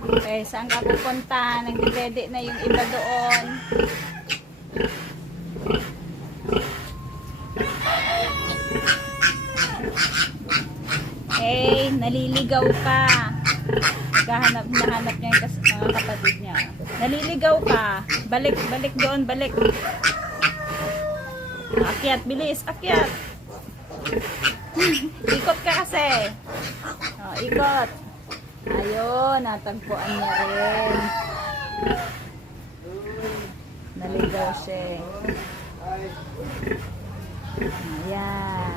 Okay, saan ka pupunta? Nag-ready na yung iba doon. Okay, naliligaw ka. Naghahanap niya yung mga kapatid niya. Naliligaw ka. Balik doon, balik. Akyat, bilis, akyat. Ikot ka kasi. Oh, ikot. Ayun, natagpuan niya rin. Naligaw siya. Ayan.